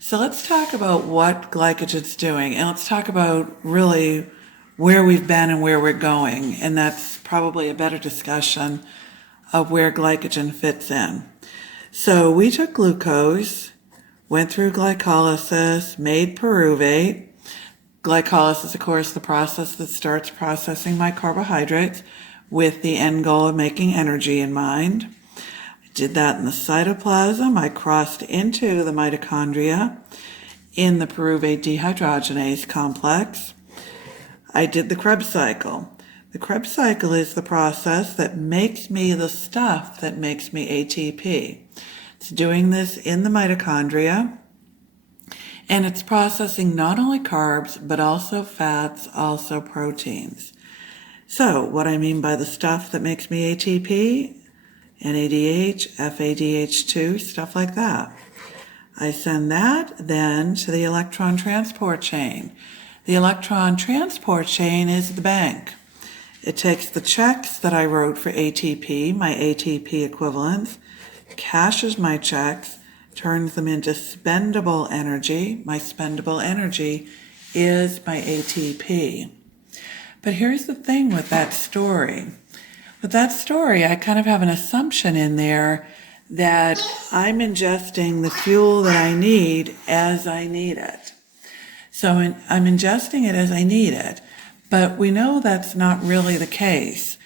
So let's talk about what glycogen's doing, and let's talk about really where we've been and where we're going. And that's probably a better discussion of where glycogen fits in. So we took glucose, went through glycolysis, made pyruvate. Glycolysis, of course, the process that starts processing my carbohydrates with the end goal of making energy in mind. I did that in the cytoplasm. I crossed into the mitochondria in the pyruvate dehydrogenase complex. I did the Krebs cycle. The Krebs cycle is the process that makes me the stuff that makes me ATP. It's doing this in the mitochondria, and it's processing not only carbs, but also fats, also proteins. So what I mean by the stuff that makes me ATP, NADH, FADH2, stuff like that. I send that then to the electron transport chain. The electron transport chain is the bank. It takes the checks that I wrote for ATP, my ATP equivalents, cashes my checks, turns them into spendable energy. My spendable energy is my ATP. But here's the thing with that story. With that story, I kind of have an assumption in there that I'm ingesting the fuel that I need as I need it. So I'm ingesting it as I need it, but we know that's not really the case.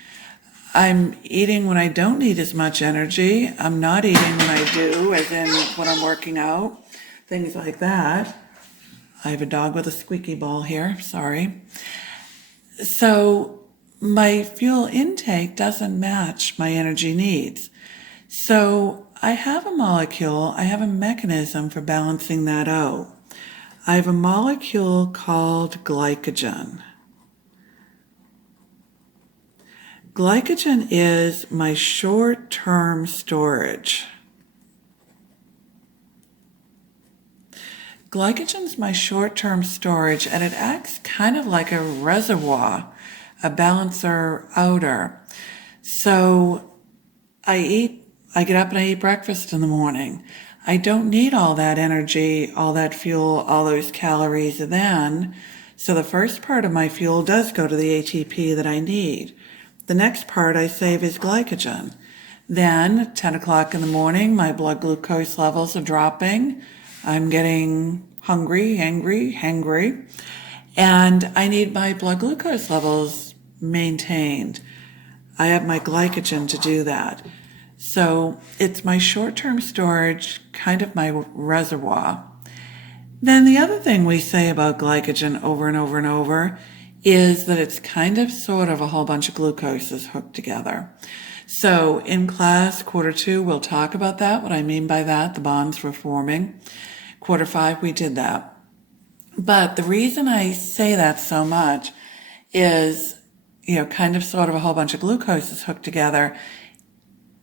I'm eating when I don't need as much energy. I'm not eating when I do, as in when I'm working out, things like that. I have a dog with a squeaky ball here, sorry. So my fuel intake doesn't match my energy needs. So I have a molecule, I have a mechanism for balancing that out. I have a molecule called glycogen. Glycogen is my short-term storage. Glycogen's my short-term storage, and it acts kind of like a reservoir, a balancer outer. So I get up and I eat breakfast in the morning. I don't need all that energy, all that fuel, all those calories then. So the first part of my fuel does go to the ATP that I need. The next part I save is glycogen. Then 10 o'clock in the morning, my blood glucose levels are dropping. I'm getting hungry, hangry, and I need my blood glucose levels maintained. I have my glycogen to do that. So it's my short-term storage, kind of my reservoir. Then the other thing we say about glycogen over and over and over is that it's kind of sort of a whole bunch of glucoses hooked together. So in class, quarter 2, we'll talk about that, what I mean by that, the bonds we're forming. Quarter 5, we did that. But the reason I say that so much is, kind of sort of a whole bunch of glucoses hooked together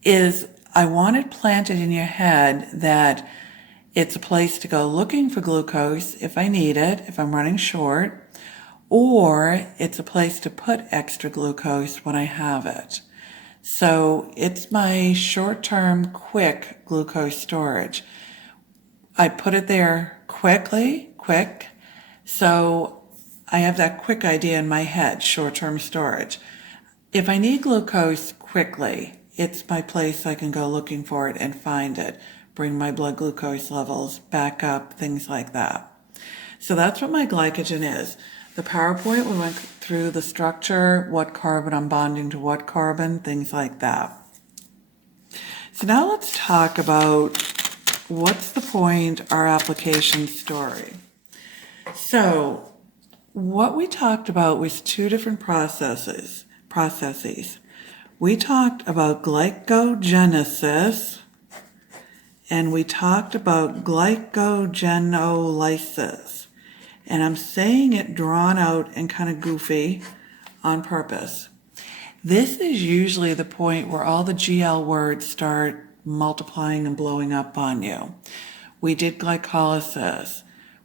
is I want it planted in your head that it's a place to go looking for glucose if I need it, if I'm running short, or it's a place to put extra glucose when I have it. So it's my short-term, quick glucose storage. I put it there quick, so I have that quick idea in my head, short-term storage. If I need glucose quickly, it's my place I can go looking for it and find it, bring my blood glucose levels back up, things like that. So that's what my glycogen is. The PowerPoint, we went through the structure, what carbon I'm bonding to what carbon, things like that. So now let's talk about what's the point, our application story. So what we talked about was 2 different processes. We talked about glycogenesis and we talked about glycogenolysis. And I'm saying it drawn out and kind of goofy on purpose. This is usually the point where all the GL words start multiplying and blowing up on you. We did glycolysis.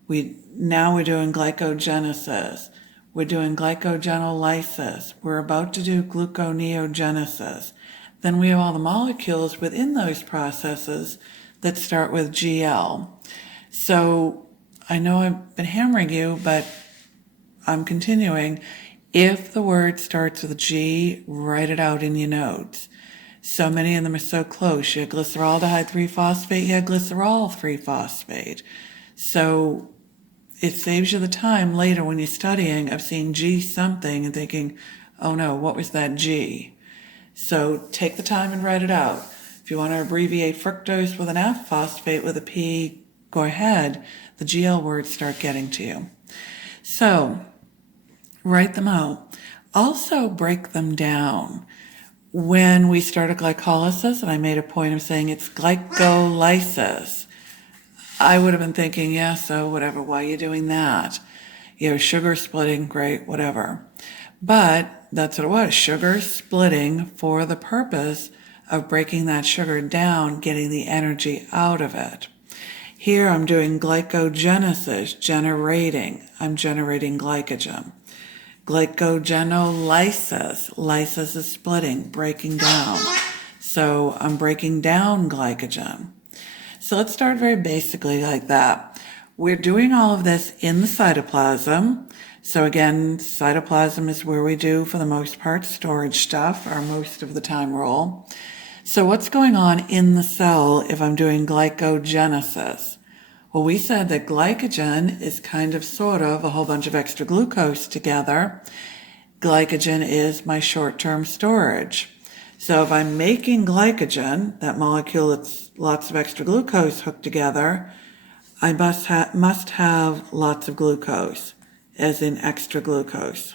Now we're doing glycogenesis. We're doing glycogenolysis. We're about to do gluconeogenesis. Then we have all the molecules within those processes that start with GL. So I know I've been hammering you, but I'm continuing. If the word starts with a G, write it out in your notes. So many of them are so close. You have glyceraldehyde 3-phosphate, you have glycerol 3-phosphate. So it saves you the time later when you're studying of seeing G something and thinking, oh no, what was that G? So take the time and write it out. If you want to abbreviate fructose with an F, phosphate with a P, go ahead. The GL words start getting to you. So write them out. Also break them down. When we started glycolysis, and I made a point of saying it's glycolysis, I would have been thinking, yeah, so whatever, why are you doing that? Sugar splitting, great, whatever. But that's what it was, sugar splitting for the purpose of breaking that sugar down, getting the energy out of it. Here I'm doing glycogenesis, generating. I'm generating glycogen. Glycogenolysis, lysis is splitting, breaking down. So I'm breaking down glycogen. So let's start very basically like that. We're doing all of this in the cytoplasm. So again, cytoplasm is where we do, for the most part, storage stuff, our most of the time role. So what's going on in the cell if I'm doing glycogenesis? Well, we said that glycogen is kind of sort of a whole bunch of extra glucose together. Glycogen is my short-term storage. So if I'm making glycogen, that molecule that's lots of extra glucose hooked together, I must have lots of glucose, as in extra glucose.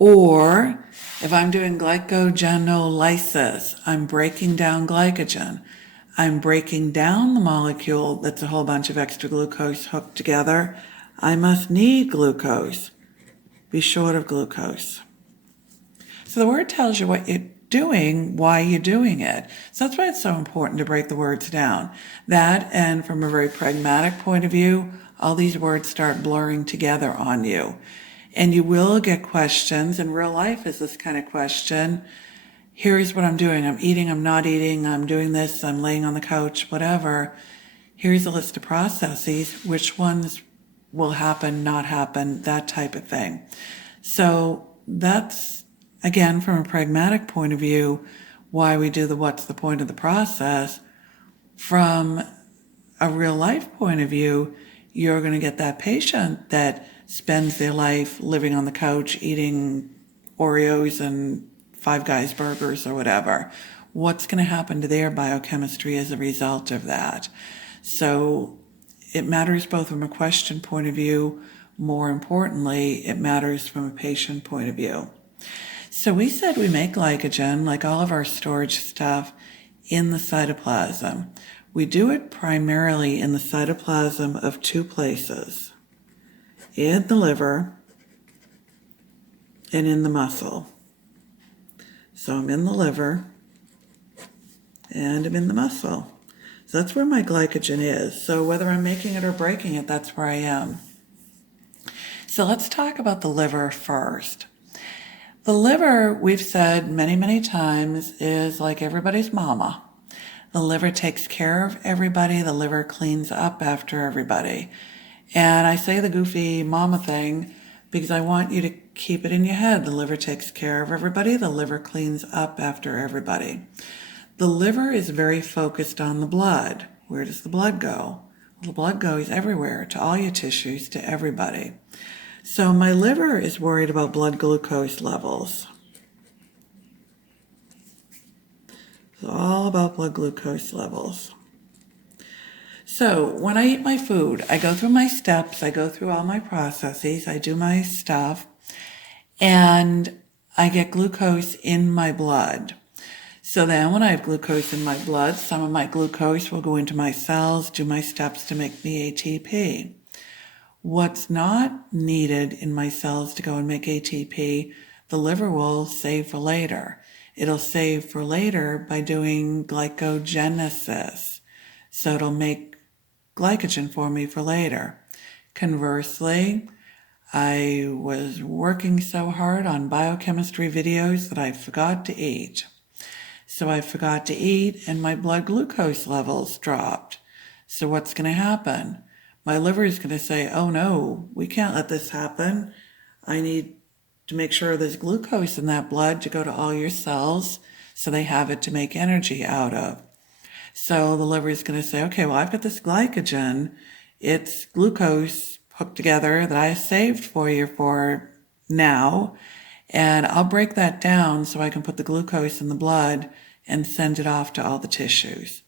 Or if I'm doing glycogenolysis, I'm breaking down glycogen. I'm breaking down the molecule that's a whole bunch of extra glucose hooked together. I must need glucose, be short of glucose. So the word tells you what you're doing, why you're doing it. So that's why it's so important to break the words down. That, and from a very pragmatic point of view, all these words start blurring together on you. And you will get questions, and real life is this kind of question. Here's what I'm doing. I'm eating, I'm not eating, I'm doing this, I'm laying on the couch, whatever. Here's a list of processes. Which ones will happen, not happen, that type of thing. So that's, again, from a pragmatic point of view, why we do the what's the point of the process. From a real life point of view, you're going to get that patient that spends their life living on the couch, eating Oreos and Five Guys burgers or whatever. What's going to happen to their biochemistry as a result of that? So it matters both from a question point of view. More importantly, it matters from a patient point of view. So we said we make glycogen, like all of our storage stuff, in the cytoplasm. We do it primarily in the cytoplasm of two places, in the liver and in the muscle. So I'm in the liver and I'm in the muscle. So that's where my glycogen is. So whether I'm making it or breaking it, that's where I am. So let's talk about the liver first. The liver, we've said many, many times, is like everybody's mama. The liver takes care of everybody. The liver cleans up after everybody. And I say the goofy mama thing because I want you to keep it in your head. The liver takes care of everybody. The liver cleans up after everybody. The liver is very focused on the blood. Where does the blood go? Well, the blood goes everywhere, to all your tissues, to everybody. So my liver is worried about blood glucose levels. It's all about blood glucose levels. So when I eat my food, I go through my steps, I go through all my processes, I do my stuff, and I get glucose in my blood. So then when I have glucose in my blood, some of my glucose will go into my cells, do my steps to make me ATP. What's not needed in my cells to go and make ATP, the liver will save for later. It'll save for later by doing glycogenesis. So it'll make glycogen for me for later. Conversely, I was working so hard on biochemistry videos that I forgot to eat. So I forgot to eat and my blood glucose levels dropped. So what's going to happen? My liver is going to say, oh no, we can't let this happen. I need to make sure there's glucose in that blood to go to all your cells so they have it to make energy out of. So the liver is going to say, okay, well, I've got this glycogen. It's glucose hooked together that I saved for you for now. And I'll break that down so I can put the glucose in the blood and send it off to all the tissues.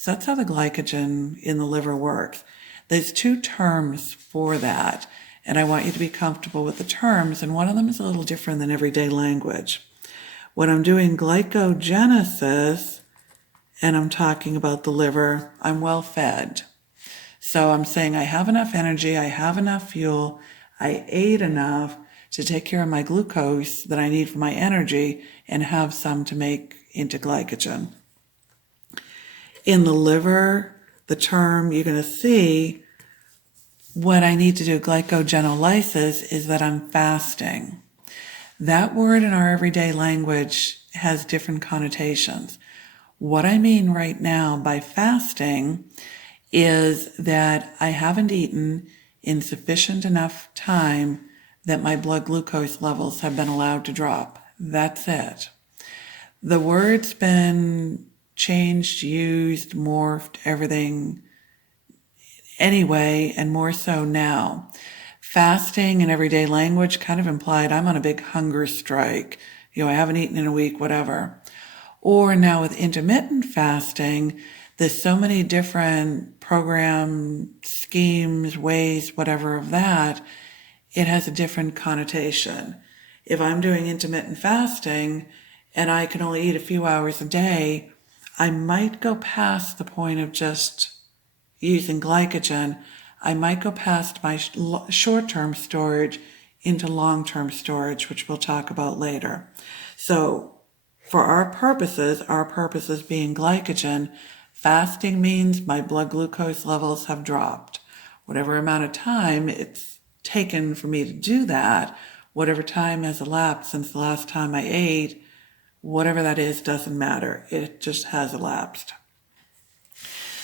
So that's how the glycogen in the liver works. There's two terms for that, and I want you to be comfortable with the terms, and one of them is a little different than everyday language. When I'm doing glycogenesis, and I'm talking about the liver, I'm well fed. So I'm saying I have enough energy, I have enough fuel, I ate enough to take care of my glucose that I need for my energy and have some to make into glycogen. In the liver, the term you're going to see when I need to do glycogenolysis is that I'm fasting. That word in our everyday language has different connotations. What I mean right now by fasting is that I haven't eaten in sufficient enough time that my blood glucose levels have been allowed to drop. That's it. The word's been changed, used, morphed, everything anyway, and more so now. Fasting in everyday language kind of implied I'm on a big hunger strike. I haven't eaten in a week, whatever. Or now with intermittent fasting, there's so many different program schemes, ways, whatever of that, it has a different connotation. If I'm doing intermittent fasting and I can only eat a few hours a day, I might go past the point of just using glycogen. I might go past my short-term storage into long-term storage, which we'll talk about later. So for our purposes being glycogen, fasting means my blood glucose levels have dropped. Whatever amount of time it's taken for me to do that, whatever time has elapsed since the last time I ate, whatever that is doesn't matter. It just has elapsed.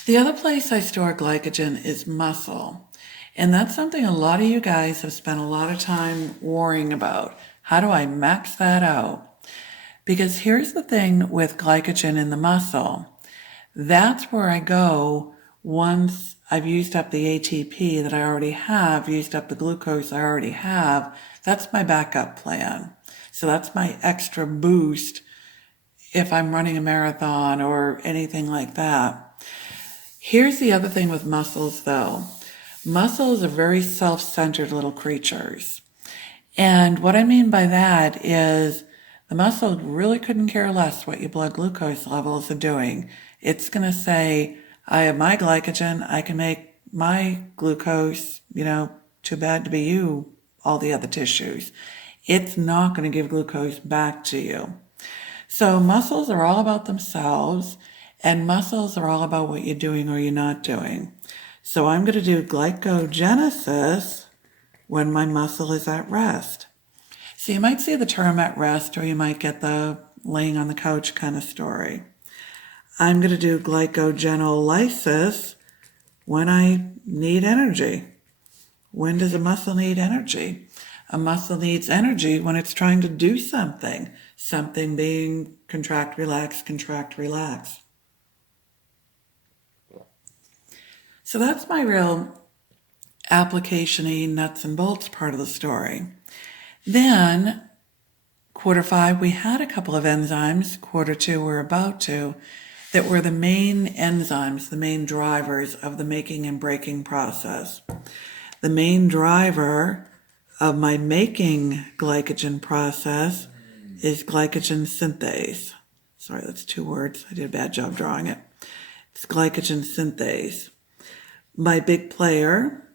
The other place I store glycogen is muscle. And that's something a lot of you guys have spent a lot of time worrying about. How do I max that out? Because here's the thing with glycogen in the muscle. That's where I go once I've used up the ATP that I already have, used up the glucose I already have. That's my backup plan. So that's my extra boost if I'm running a marathon or anything like that. Here's the other thing with muscles though. Muscles are very self-centered little creatures. And what I mean by that is the muscle really couldn't care less what your blood glucose levels are doing. It's going to say, I have my glycogen, I can make my glucose, too bad to be you, all the other tissues. It's not going to give glucose back to you. So muscles are all about themselves, and muscles are all about what you're doing or you're not doing. So I'm going to do glycogenesis when my muscle is at rest. So you might see the term at rest, or you might get the laying on the couch kind of story. I'm going to do glycogenolysis when I need energy. When does a muscle need energy? A muscle needs energy when it's trying to do something. Something being contract, relax, contract, relax. So that's my real application-y nuts and bolts part of the story. Then, quarter 5, we had a couple of enzymes. Quarter 2, we're about to, that were the main enzymes, the main drivers of the making and breaking process. The main driver of my making glycogen process is glycogen synthase. Sorry, that's 2 words. I did a bad job drawing it. It's glycogen synthase. My big player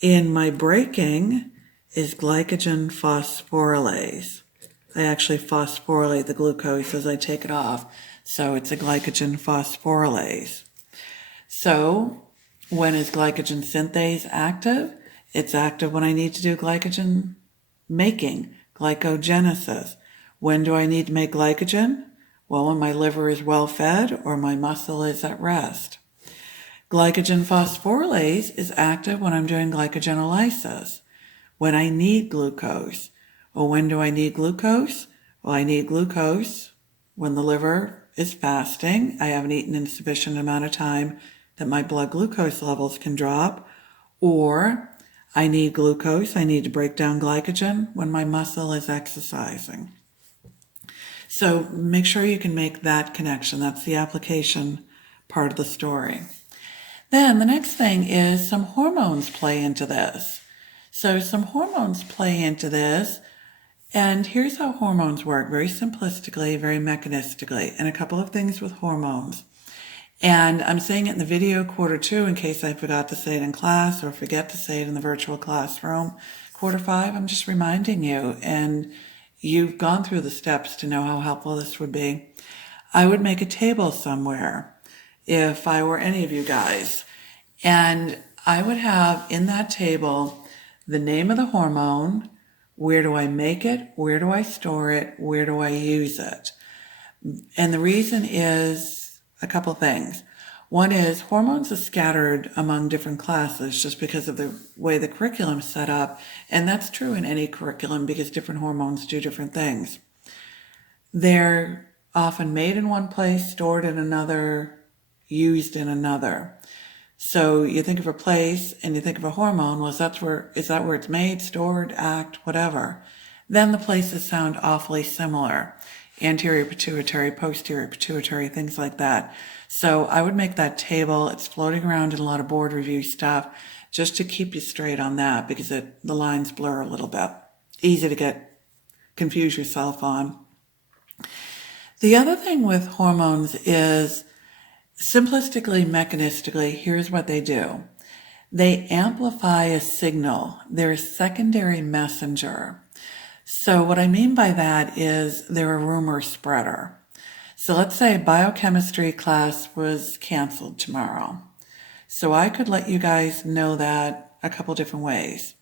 in my breaking is glycogen phosphorylase. I actually phosphorylate the glucose as I take it off, so it's a glycogen phosphorylase. So when is glycogen synthase active? It's active when I need to do glycogen making, glycogenesis. When do I need to make glycogen? Well, when my liver is well fed or my muscle is at rest. Glycogen phosphorylase is active when I'm doing glycogenolysis, when I need glucose. Well, when do I need glucose? Well, I need glucose when the liver is fasting. I haven't eaten in a sufficient amount of time that my blood glucose levels can drop. Or I need glucose. I need to break down glycogen when my muscle is exercising. So make sure you can make that connection. That's the application part of the story. Then the next thing is some hormones play into this. So some hormones play into this, and here's how hormones work, very simplistically, very mechanistically, and a couple of things with hormones. And I'm saying it in the video quarter 2 in case I forgot to say it in class or forget to say it in the virtual classroom. Quarter 5, I'm just reminding you, and you've gone through the steps to know how helpful this would be. I would make a table somewhere if I were any of you guys. And I would have in that table the name of the hormone, where do I make it, where do I store it, where do I use it. And the reason is a couple things. One is hormones are scattered among different classes just because of the way the curriculum is set up. And that's true in any curriculum because different hormones do different things. They're often made in one place, stored in another, used in another. So you think of a place and you think of a hormone, well, is that where it's made, stored, act, whatever? Then the places sound awfully similar. Anterior pituitary, posterior pituitary, things like that. So I would make that table. It's floating around in a lot of board review stuff just to keep you straight on that because the lines blur a little bit. Easy to confuse yourself on. The other thing with hormones is simplistically, mechanistically, here's what they do. They amplify a signal. They're a secondary messenger. So what I mean by that is they're a rumor spreader. So let's say biochemistry class was canceled tomorrow. So I could let you guys know that a couple different ways.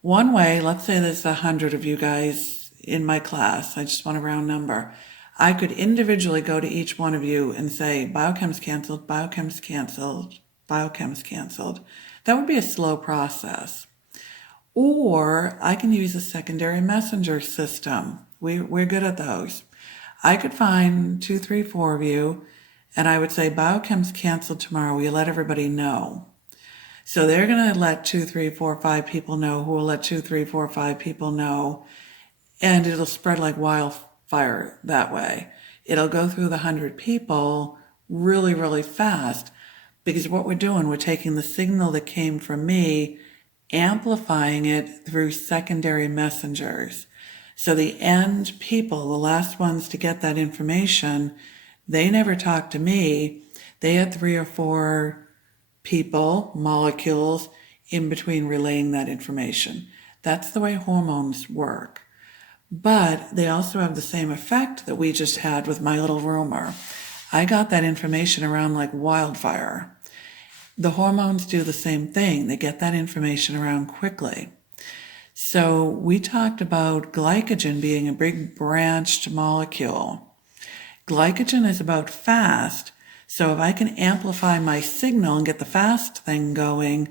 One way, let's say there's 100 of you guys in my class. I just want a round number. I could individually go to each one of you and say, biochem's canceled, biochem's canceled, biochem's canceled. That would be a slow process. Or I can use a secondary messenger system. We're good at those. I could find 2, 3, 4 of you, and I would say, biochem's canceled tomorrow. Will you let everybody know? So they're going to let 2, 3, 4, 5 people know who will let 2, 3, 4, 5 people know, and it'll spread like wildfire that way. It'll go through the 100 people really, really fast because what we're doing, we're taking the signal that came from me, amplifying it through secondary messengers. So the end people, the last ones to get that information, they never talk to me. They had 3 or 4 people, molecules, in between relaying that information. That's the way hormones work. But they also have the same effect that we just had with my little rumor. I got that information around like wildfire. The hormones do the same thing. They get that information around quickly. So we talked about glycogen being a big branched molecule. Glycogen is about fast. So if I can amplify my signal and get the fast thing going,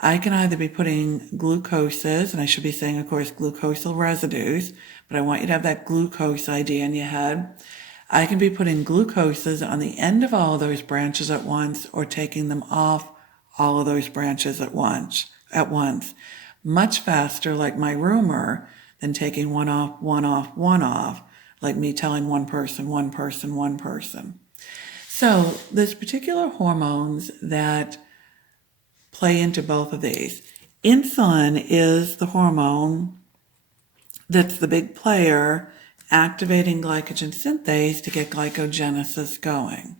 I can either be putting glucoses, and I should be saying, of course, glucosal residues, but I want you to have that glucose idea in your head. I can be putting glucoses on the end of all of those branches at once or taking them off all of those branches at once. Much faster, like my rumor, than taking one off, one off, one off, like me telling one person, one person, one person. So there's particular hormones that play into both of these. Insulin is the hormone that's the big player activating glycogen synthase to get glycogenesis going.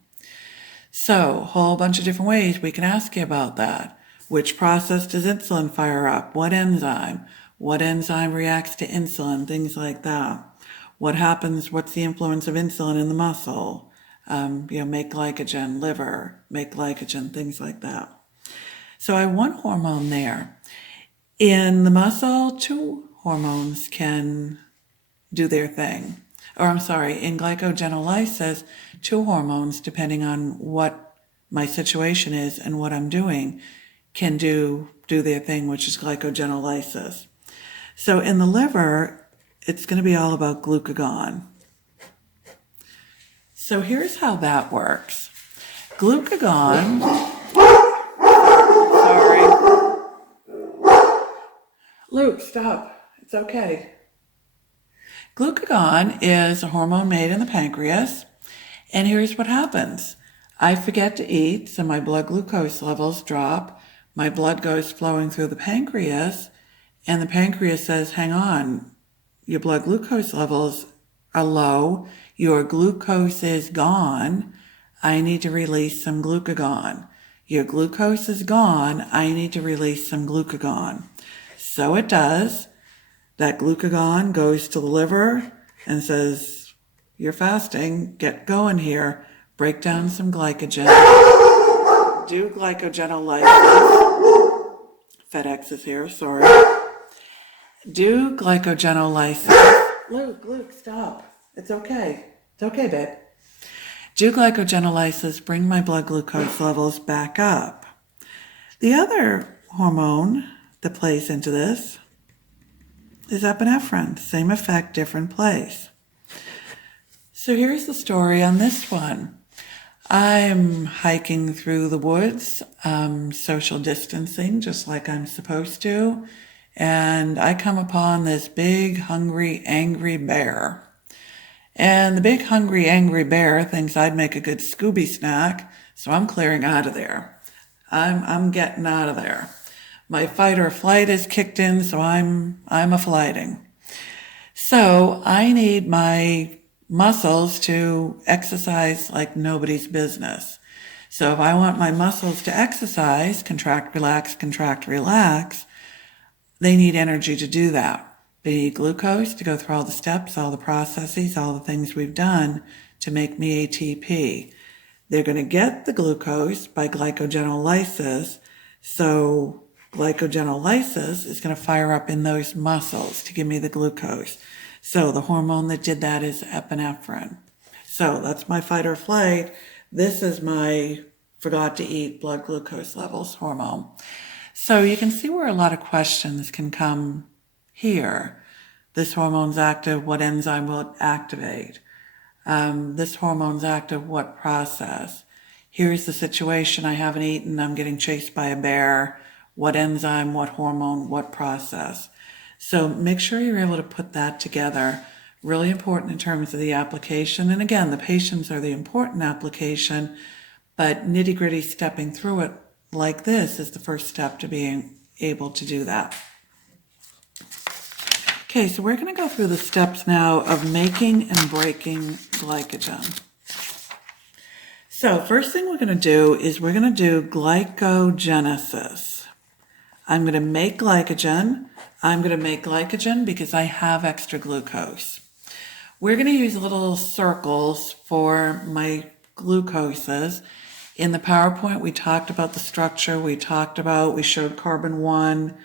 So, a whole bunch of different ways we can ask you about that. Which process does insulin fire up? What enzyme? What enzyme reacts to insulin? Things like that. What happens? What's the influence of insulin in the muscle? Make glycogen, liver, make glycogen, things like that. So I have one hormone there. In the muscle, 2 hormones can do their thing. In glycogenolysis, 2 hormones, depending on what my situation is and what I'm doing can do their thing, which is glycogenolysis. So in the liver, it's going to be all about glucagon. So here's how that works. Glucagon, sorry. Luke, stop. It's okay. Glucagon is a hormone made in the pancreas, and here's what happens. I forget to eat, so my blood glucose levels drop. My blood goes flowing through the pancreas, and the pancreas says, hang on, your blood glucose levels are low. Your glucose is gone. I need to release some glucagon. Your glucose is gone. I need to release some glucagon. So it does. That glucagon goes to the liver and says, you're fasting, get going here, break down some glycogen, do glycogenolysis. FedEx is here, sorry. Do glycogenolysis. Luke, stop. It's okay. It's okay, babe. Do glycogenolysis, bring my blood glucose levels back up. The other hormone that plays into this is epinephrine. Same effect, different place. So here's the story on this one. I'm hiking through the woods, social distancing, just like I'm supposed to, and I come upon this big, hungry, angry bear. And the big, hungry, angry bear thinks I'd make a good Scooby snack, so I'm clearing out of there. I'm getting out of there. My fight or flight is kicked in, so I'm a-flighting. So I need my muscles to exercise like nobody's business. So if I want my muscles to exercise, contract, relax, they need energy to do that. They need glucose to go through all the steps, all the processes, all the things we've done to make me ATP. They're going to get the glucose by glycogenolysis. So glycogenolysis is going to fire up in those muscles to give me the glucose. So the hormone that did that is epinephrine. So that's my fight or flight. This is my forgot to eat blood glucose levels hormone. So you can see where a lot of questions can come here. This hormone's active, what enzyme will it activate? This hormone's active, what process? Here's the situation, I haven't eaten, I'm getting chased by a bear. What enzyme, what hormone, what process? So make sure you're able to put that together. Really important in terms of the application. And again, the patients are the important application, but nitty-gritty stepping through it like this is the first step to being able to do that. Okay, so we're going to go through the steps now of making and breaking glycogen. So first thing we're going to do is we're going to do glycogenesis. I'm going to make glycogen. I'm going to make glycogen because I have extra glucose. We're going to use little circles for my glucoses. In the PowerPoint, we talked about the structure. We showed carbon 1,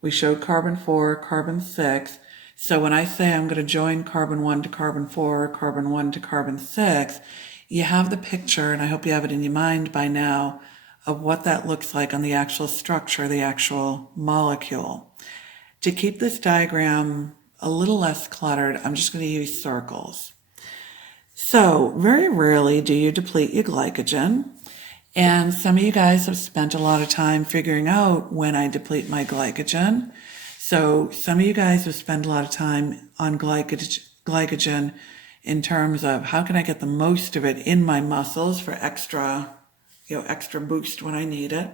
we showed carbon 4, carbon 6. So when I say I'm going to join carbon 1 to carbon 4, carbon 1 to carbon 6, you have the picture, and I hope you have it in your mind by now, of what that looks like on the actual structure, the actual molecule. To keep this diagram a little less cluttered, I'm just going to use circles. So very rarely do you deplete your glycogen. And some of you guys have spent a lot of time figuring out when I deplete my glycogen. So some of you guys have spent a lot of time on glycogen in terms of how can I get the most of it in my muscles for extra boost when I need it.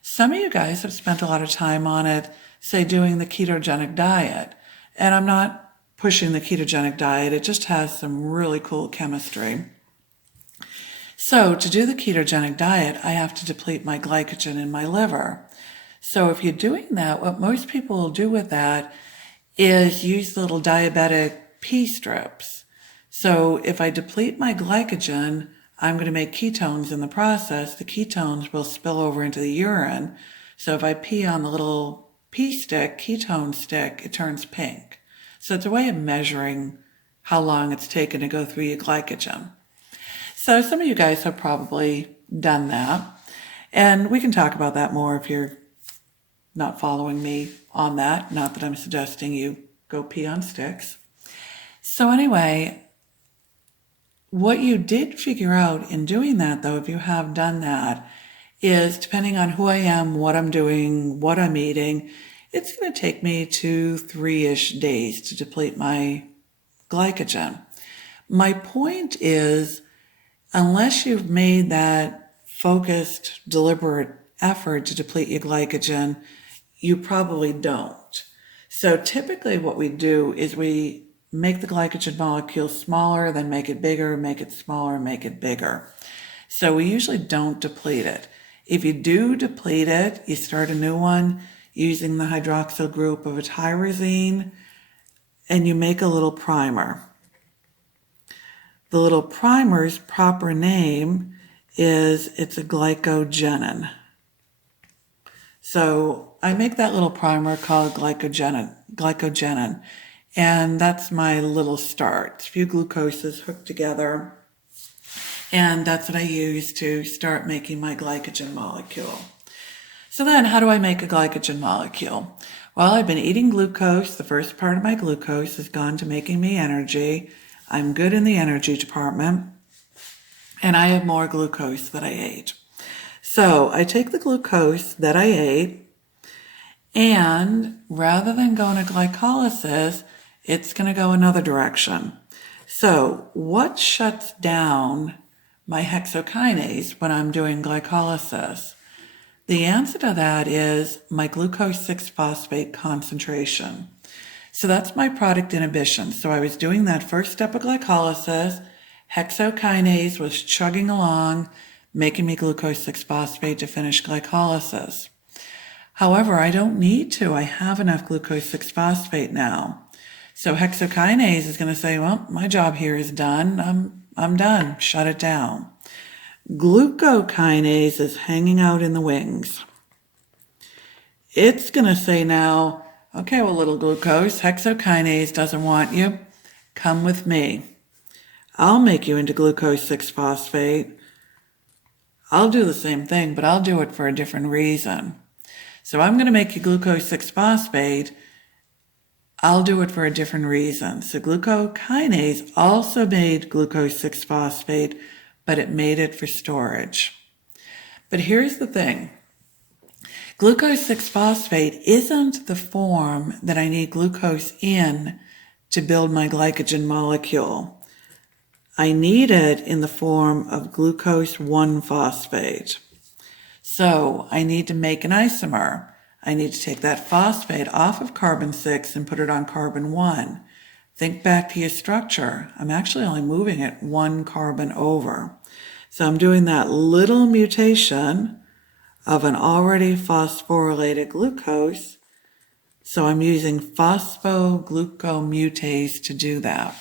Some of you guys have spent a lot of time on it, say doing the ketogenic diet. And I'm not pushing the ketogenic diet. It just has some really cool chemistry. So to do the ketogenic diet, I have to deplete my glycogen in my liver. So if you're doing that, what most people will do with that is use little diabetic pee strips. So if I deplete my glycogen, I'm going to make ketones in the process. The ketones will spill over into the urine. So if I pee on the little pee stick, ketone stick, it turns pink. So it's a way of measuring how long it's taken to go through your glycogen. So some of you guys have probably done that. And we can talk about that more if you're not following me on that. Not that I'm suggesting you go pee on sticks. So anyway, what you did figure out in doing that, though, if you have done that, is depending on who I am, what I'm doing, what I'm eating, it's going to take me 2-3-ish days to deplete my glycogen. My point is, unless you've made that focused, deliberate effort to deplete your glycogen, you probably don't. So typically what we do is we make the glycogen molecule smaller, then make it bigger, make it smaller, make it bigger. So we usually don't deplete it. If you do deplete it, you start a new one using the hydroxyl group of a tyrosine, and you make a little primer. The little primer's proper name is, it's a glycogen. So I make that little primer called glycogen, and that's my little start. It's a few glucoses hooked together, and that's what I use to start making my glycogen molecule. So then how do I make a glycogen molecule? Well, I've been eating glucose. The first part of my glucose has gone to making me energy. I'm good in the energy department, and I have more glucose that I ate. So I take the glucose that I ate, and rather than going to glycolysis, it's going to go another direction. So what shuts down my hexokinase when I'm doing glycolysis? The answer to that is my glucose 6-phosphate concentration. So that's my product inhibition. So I was doing that first step of glycolysis. Hexokinase was chugging along, making me glucose 6-phosphate to finish glycolysis. However, I don't need to. I have enough glucose 6-phosphate now. So hexokinase is going to say, well, my job here is done. I'm done. Shut it down. Glucokinase is hanging out in the wings. It's going to say now, okay, well, little glucose, hexokinase doesn't want you. Come with me. I'll make you into glucose 6-phosphate. I'll do the same thing, but I'll do it for a different reason. So I'm going to make you glucose 6-phosphate. I'll do it for a different reason. So glucokinase also made glucose 6-phosphate, but it made it for storage. But here's the thing. Glucose 6-phosphate isn't the form that I need glucose in to build my glycogen molecule. I need it in the form of glucose 1-phosphate. So I need to make an isomer. I need to take that phosphate off of carbon 6 and put it on carbon 1. Think back to your structure. I'm actually only moving it 1 carbon over. So I'm doing that little mutation of an already phosphorylated glucose. So I'm using phosphoglucomutase to do that.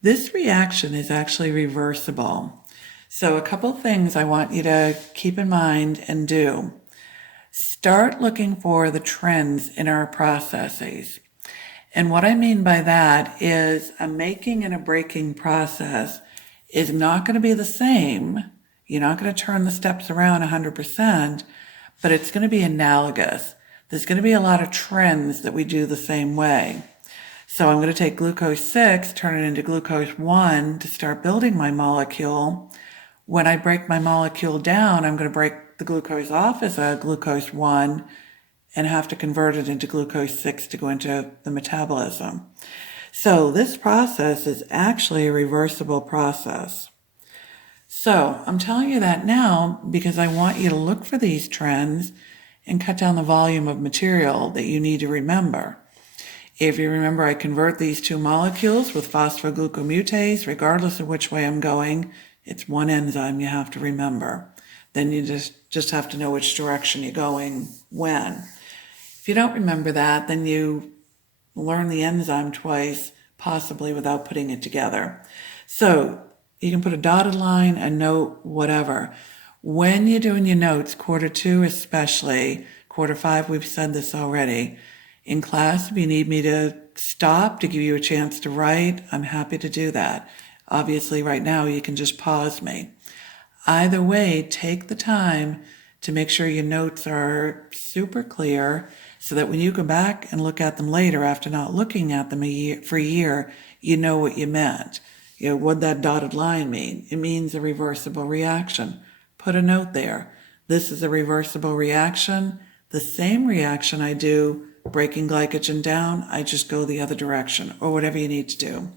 This reaction is actually reversible. So a couple things I want you to keep in mind and do. Start looking for the trends in our processes. And what I mean by that is a making and a breaking process is not going to be the same. You're not going to turn the steps around 100%, but it's going to be analogous. There's going to be a lot of trends that we do the same way. So I'm going to take glucose 6, turn it into glucose 1 to start building my molecule. When I break my molecule down, I'm going to break the glucose off as a glucose 1 and have to convert it into glucose 6 to go into the metabolism. So this process is actually a reversible process. So I'm telling you that now because I want you to look for these trends and cut down the volume of material that you need to remember. If you remember, I convert these two molecules with phosphoglucomutase, regardless of which way I'm going. It's one enzyme you have to remember. Then you just have to know which direction you're going when. If you don't remember that, then you learn the enzyme twice, possibly without putting it together. So you can put a dotted line, a note, whatever. When you're doing your notes, quarter 2 especially, quarter 5, we've said this already. In class, if you need me to stop to give you a chance to write, I'm happy to do that. Obviously, right now, you can just pause me. Either way, take the time to make sure your notes are super clear so that when you go back and look at them later after not looking at them for a year, you know what you meant. You know, what'd that dotted line mean? It means a reversible reaction. Put a note there. This is a reversible reaction. The same reaction I do breaking glycogen down, I just go the other direction, or whatever you need to do.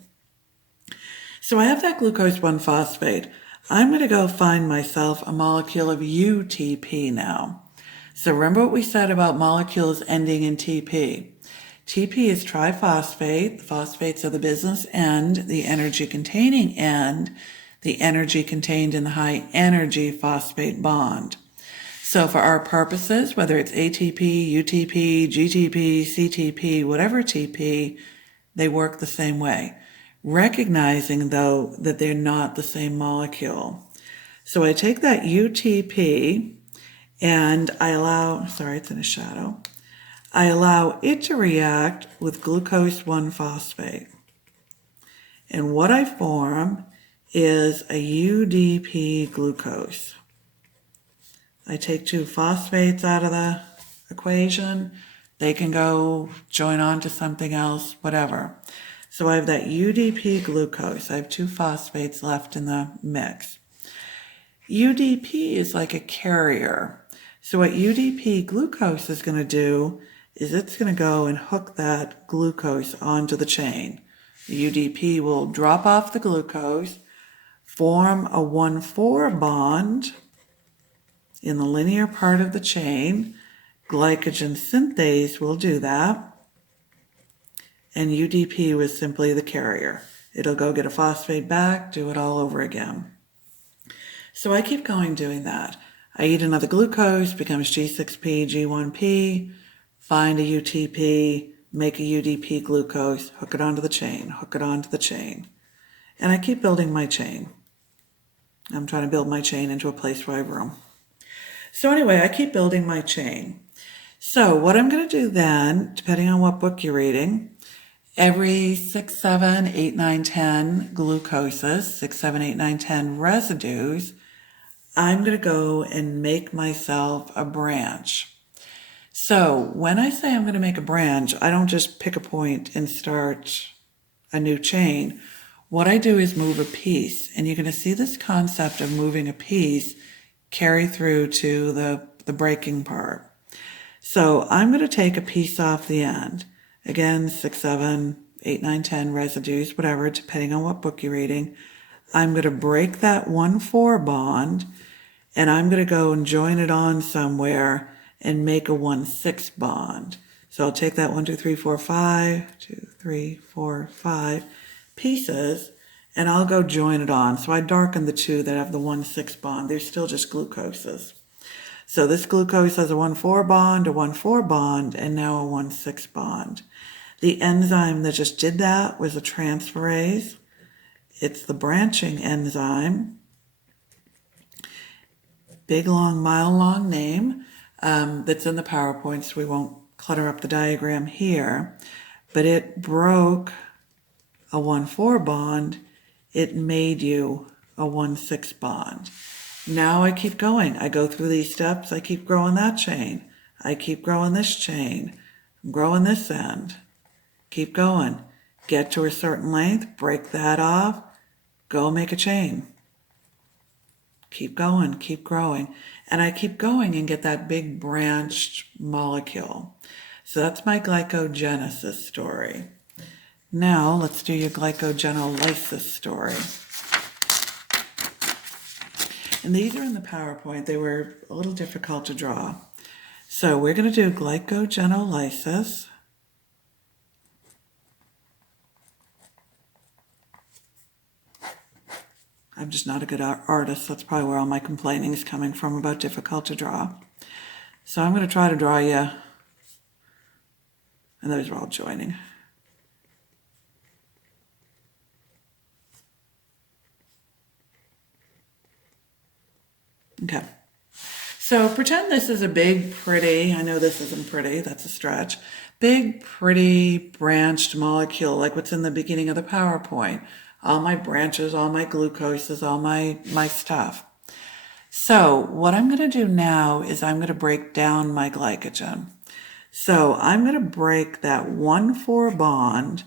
So I have that glucose 1-phosphate. I'm going to go find myself a molecule of UTP now. So remember what we said about molecules ending in TP. TP is triphosphate. The phosphates are the business end, the energy containing end, the energy contained in the high energy phosphate bond. So for our purposes, whether it's ATP, UTP, GTP, CTP, whatever TP, they work the same way. Recognizing, though, that they're not the same molecule. So I take that UTP and I allow, sorry, it's in a shadow. I allow it to react with glucose 1-phosphate. And what I form is a UDP glucose. I take 2 phosphates out of the equation. They can go join on to something else, whatever. So I have that UDP glucose. I have 2 phosphates left in the mix. UDP is like a carrier. So what UDP glucose is going to do is it's going to go and hook that glucose onto the chain. The UDP will drop off the glucose, form a 1,4 bond in the linear part of the chain. Glycogen synthase will do that. And UDP was simply the carrier. It'll go get a phosphate back, do it all over again. So I keep going doing that. I eat another glucose, becomes G6P, G1P, find a UTP, make a UDP glucose, hook it onto the chain, hook it onto the chain. And I keep building my chain. I'm trying to build my chain into a place where I have room. So anyway, I keep building my chain. So what I'm going to do then, depending on what book you're reading, every 6, 7, 8, 9, 10 glucoses, 6, 7, 8, 9, 10 residues, I'm going to go and make myself a branch. So when I say I'm going to make a branch, I don't just pick a point and start a new chain. What I do is move a piece, and you're going to see this concept of moving a piece carry through to the breaking part. So I'm going to take a piece off the end. Again, 6, 7, 8, 9, 10 residues, whatever, depending on what book you're reading. I'm going to break that 1,4 bond, and I'm going to go and join it on somewhere and make a 1,6 bond. So I'll take that 1, 2, 3, 4, 5, 2, 3, 4, 5 pieces, and I'll go join it on. So I darken the 2 that have the 1,6 bond. They're still just glucoses. So this glucose has a 1,4 bond, a 1,4 bond, and now a 1,6 bond. The enzyme that just did that was a transferase. It's the branching enzyme. Big, long, mile long name that's in the PowerPoint, so we won't clutter up the diagram here. But it broke a 1,4 bond. It made you a 1,6 bond. Now I keep going. I go through these steps. I keep growing that chain. I keep growing this chain. I'm growing this end. Keep going. Get to a certain length, break that off, go make a chain. Keep going, keep growing. And I keep going and get that big branched molecule. So that's my glycogenesis story. Now let's do your glycogenolysis story. And these are in the PowerPoint. They were a little difficult to draw. So we're going to do glycogenolysis. I'm just not a good artist. That's probably where all my complaining is coming from about difficult to draw. So I'm going to try to draw you, and those are all joining. Okay. So pretend this is a big, pretty, I know this isn't pretty, that's a stretch, big, pretty branched molecule like what's in the beginning of the PowerPoint. All my branches, all my glucoses, all my stuff. So what I'm going to do now is I'm going to break down my glycogen. So I'm going to break that 1,4 bond,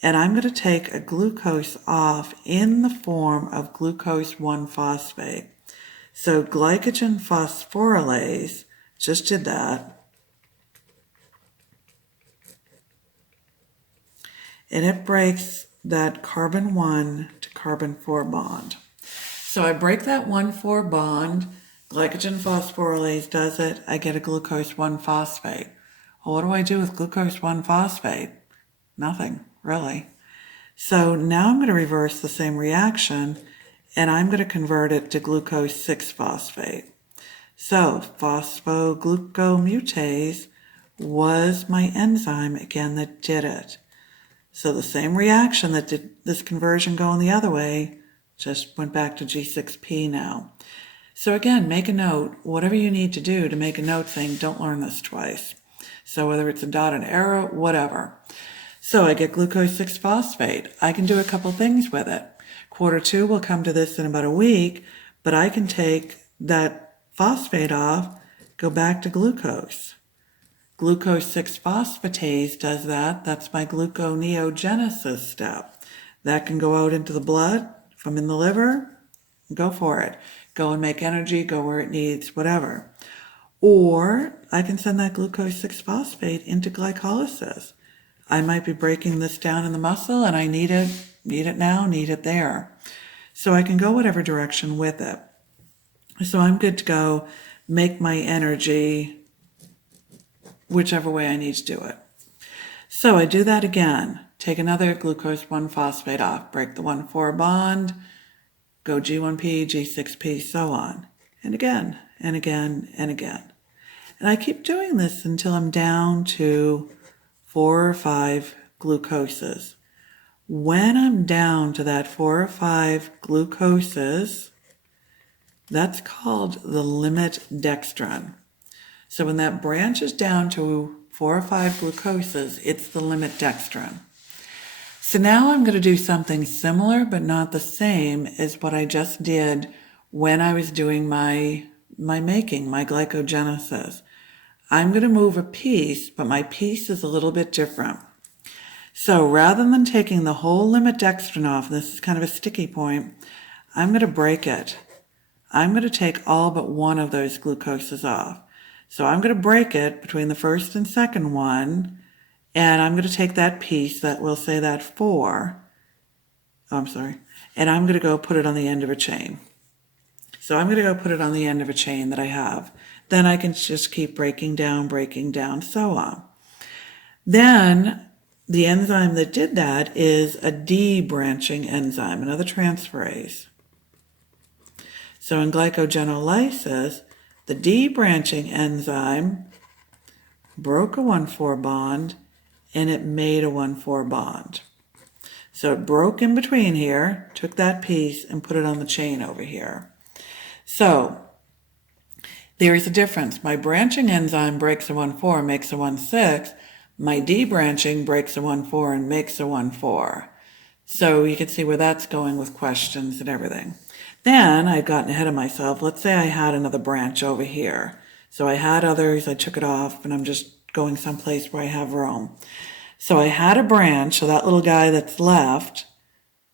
and I'm going to take a glucose off in the form of glucose 1-phosphate. So glycogen phosphorylase, just did that. And it breaks that carbon 1 to carbon 4 bond. So I break that 1,4 bond, glycogen phosphorylase does it, I get a glucose 1-phosphate. Well, what do I do with glucose 1-phosphate? Nothing, really. So now I'm going to reverse the same reaction, and I'm going to convert it to glucose 6-phosphate. So phosphoglucomutase was my enzyme again that did it. So the same reaction that did this conversion going the other way just went back to G6P now. So again, make a note, whatever you need to do to make a note saying don't learn this twice. So whether it's a dot and arrow, whatever. So I get glucose 6-phosphate. I can do a couple things with it. Quarter 2 will come to this in about a week, but I can take that phosphate off, go back to glucose. Glucose 6-phosphatase does that. That's my gluconeogenesis step. That can go out into the blood. If I'm in the liver, go for it. Go and make energy, go where it needs, whatever. Or I can send that glucose 6-phosphate into glycolysis. I might be breaking this down in the muscle and I need it now, need it there. So I can go whatever direction with it. So I'm good to go make my energy whichever way I need to do it. So I do that again. Take another glucose 1-phosphate off, break the 1,4 bond, go G1P, G6P, so on. And again, and again, and again. And I keep doing this until I'm down to 4 or 5 glucoses. When I'm down to that 4 or 5 glucoses, that's called the limit dextrin. So when that branches down to 4 or 5 glucoses, it's the limit dextrin. So now I'm going to do something similar but not the same as what I just did when I was doing my glycogenesis. I'm going to move a piece, but my piece is a little bit different. So rather than taking the whole limit dextrin off, this is kind of a sticky point, I'm going to break it. I'm going to take all but one of those glucoses off. So I'm going to break it between the first and second one, and I'm going to take that piece that we'll say that 4, and I'm going to go put it on the end of a chain. So I'm going to go put it on the end of a chain that I have. Then I can just keep breaking down, so on. Then the enzyme that did that is a D-branching enzyme, another transferase. So in glycogenolysis, the D-branching enzyme broke a 1,4 bond and it made a 1,4 bond. So it broke in between here, took that piece and put it on the chain over here. So there's a difference. My branching enzyme breaks a 1,4, makes a 1,6. My D-branching breaks a 1,4 and makes a 1,4. So you can see where that's going with questions and everything. Then I'd gotten ahead of myself. Let's say I had another branch over here. So I had others, I took it off, and I'm just going someplace where I have room. So I had a branch, so that little guy that's left,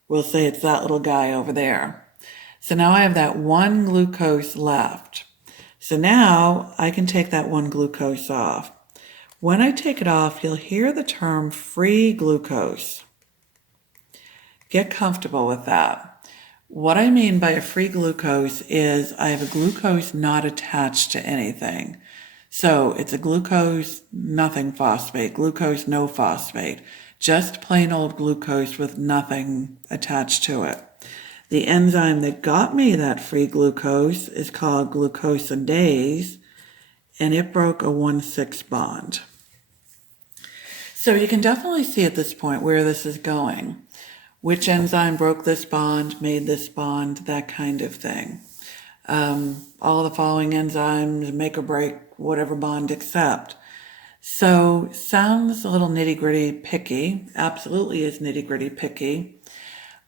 we'll say it's that little guy over there. So now I have that 1 glucose left. So now I can take that 1 glucose off. When I take it off, you'll hear the term free glucose. Get comfortable with that. What I mean by a free glucose is I have a glucose not attached to anything. So it's a glucose, nothing phosphate, glucose, no phosphate, just plain old glucose with nothing attached to it. The enzyme that got me that free glucose is called glucosidase, and it broke a 1,6 bond. So you can definitely see at this point where this is going. Which enzyme broke this bond, made this bond, that kind of thing. All the following enzymes make or break whatever bond except. So sounds a little nitty-gritty picky, absolutely is nitty-gritty picky,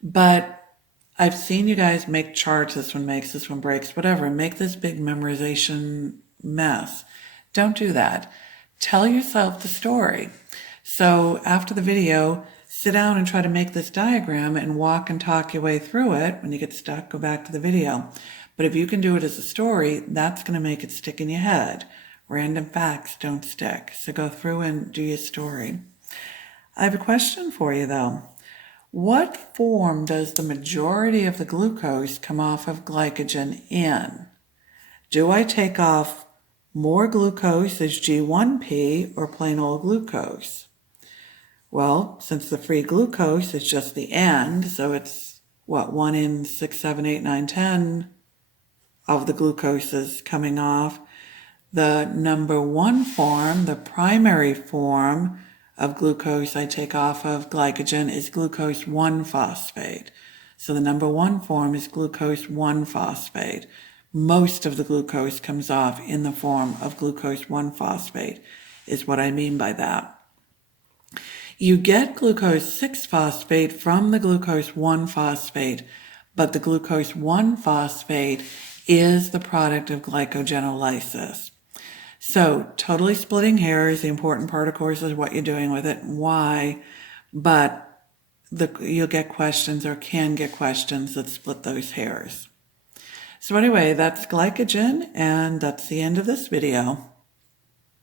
but I've seen you guys make charts, this one makes, this one breaks, whatever, make this big memorization mess. Don't do that. Tell yourself the story. So after the video, sit down and try to make this diagram and walk and talk your way through it. When you get stuck, go back to the video. But if you can do it as a story, that's going to make it stick in your head. Random facts don't stick. So go through and do your story. I have a question for you though. What form does the majority of the glucose come off of glycogen in? Do I take off more glucose as G1P or plain old glucose? Well, since the free glucose is just the end, so it's 1 in 6, 7, 8, 9, 10 of the glucose is coming off. The number one form, the primary form of glucose I take off of glycogen is glucose 1-phosphate. So the number one form is glucose 1-phosphate. Most of the glucose comes off in the form of glucose 1-phosphate, is what I mean by that. You get glucose 6-phosphate from the glucose 1-phosphate, but the glucose 1-phosphate is the product of glycogenolysis. So totally splitting hairs. The important part, of course, is what you're doing with it and why, but you'll get questions or can get questions that split those hairs. So anyway, that's glycogen, and that's the end of this video.